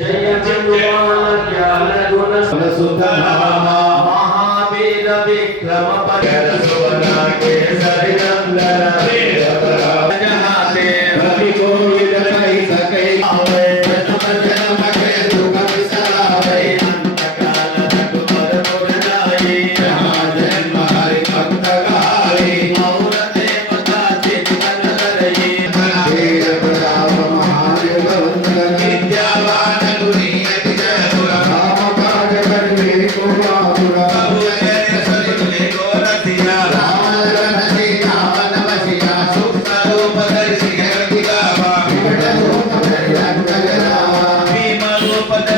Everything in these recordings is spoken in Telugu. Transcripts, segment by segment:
జయ హనుమాన్ జ్ఞాన గుణ మహావీర విక్రమ పగర Deus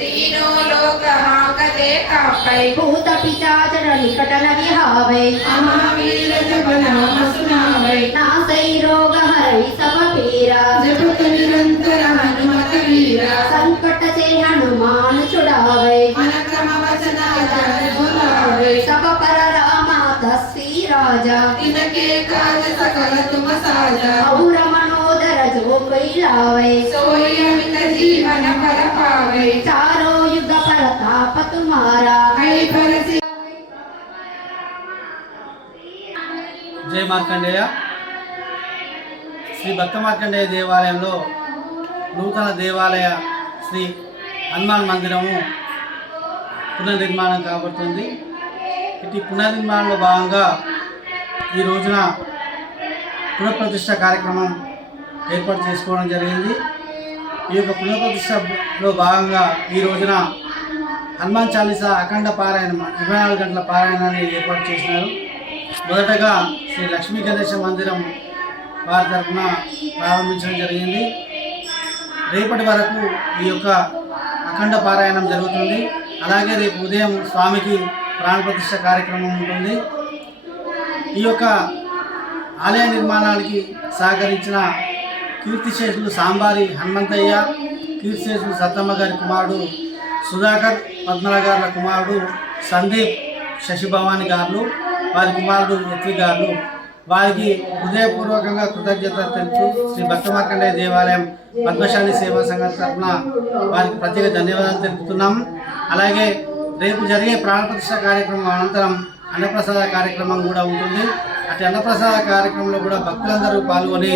तीनों कापै भूत पिशाच निकट न विहावै महावीर जब नाम सुनावै नासै रोग हरै सब पीरा जपत निरंतर हनुमत वीरा संकट से हनुमान छुड़ावै मन क्रम वचन आचार बुलावै सब पर रामा दसी राजा तिनके काज सकल तुम साजा और జయ మార్కండేయ. శ్రీ భక్త మార్కండేయ దేవాలయంలో నూతన దేవాలయ శ్రీ హనుమాన్ మందిరము పునర్నిర్మాణం కాబడుతుంది. ఇటు పునర్నిర్మాణంలో భాగంగా ఈ రోజున పునఃప్రతిష్ట కార్యక్రమం ఏర్పాటు చేసుకోవడం జరిగింది. ఈ యొక్క పునఃప్రతిష్టలో భాగంగా ఈ రోజున హనుమాన్ చాలీసా అఖండ పారాయణం ఇరవై నాలుగు గంటల పారాయణాన్ని ఏర్పాటు చేసినారు. మొదటగా శ్రీ లక్ష్మీ గణేశ మందిరం వారి తరఫున ప్రారంభించడం జరిగింది. రేపటి వరకు ఈ యొక్క అఖండ పారాయణం జరుగుతుంది. అలాగే రేపు ఉదయం స్వామికి ప్రాణప్రతిష్ఠ కార్యక్రమం ఉంటుంది. ఈ యొక్క ఆలయ నిర్మాణానికి సహకరించిన కీర్తిశేషులు సాంబారి హనుమంతయ్య కీర్తిశేషులు సత్తమ్మ గారి కుమారుడు సుధాకర్ పద్మల గారుల కుమారుడు సందీప్ శశిభవాని గారు వారి కుమారుడు యత్వి గారు. వారికి హృదయపూర్వకంగా కృతజ్ఞత తెలుపుతూ శ్రీ భక్తమార్కండే దేవాలయం పద్మశాలి సేవా సంఘం తరఫున వారికి ప్రత్యేక ధన్యవాదాలు తెలుపుతున్నాం. అలాగే రేపు జరిగే ప్రాణప్రతిష్ఠ కార్యక్రమం అనంతరం అన్నప్రసాద కార్యక్రమం కూడా ఉంటుంది. అటు అన్నప్రసాద కార్యక్రమంలో కూడా భక్తులందరూ పాల్గొని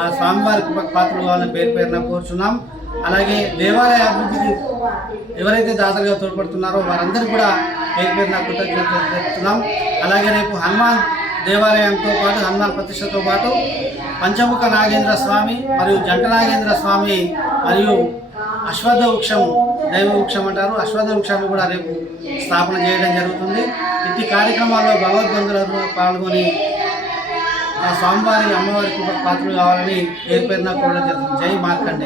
ఆ స్వామివారి పాత్రలు కావాలని పేరు పేరున కోరుచున్నాం. అలాగే దేవాలయ అభివృద్ధికి ఎవరైతే దాతలుగా తోడ్పడుతున్నారో వారందరూ కూడా పేరు పేరున కృతజ్ఞతలు తెలుపుతున్నాం. అలాగే రేపు హనుమాన్ దేవాలయంతో పాటు హనుమాన్ ప్రతిష్టతో పాటు పంచముఖ నాగేంద్ర స్వామి మరియు జంట నాగేంద్ర స్వామి మరియు అశ్వత్థ వృక్షం దైవ వృక్షం అంటారు. అశ్వత్థ వృక్షాన్ని కూడా రేపు స్థాపన చేయడం జరుగుతుంది. ఇట్టి కార్యక్రమాల్లో భగవద్బంధులు పాల్గొని ఆ స్వామివారి అమ్మవారికి పాత్రలు కావాలని పేరు పేరున కూడా జరుగుతుంది. జై మార్కండే.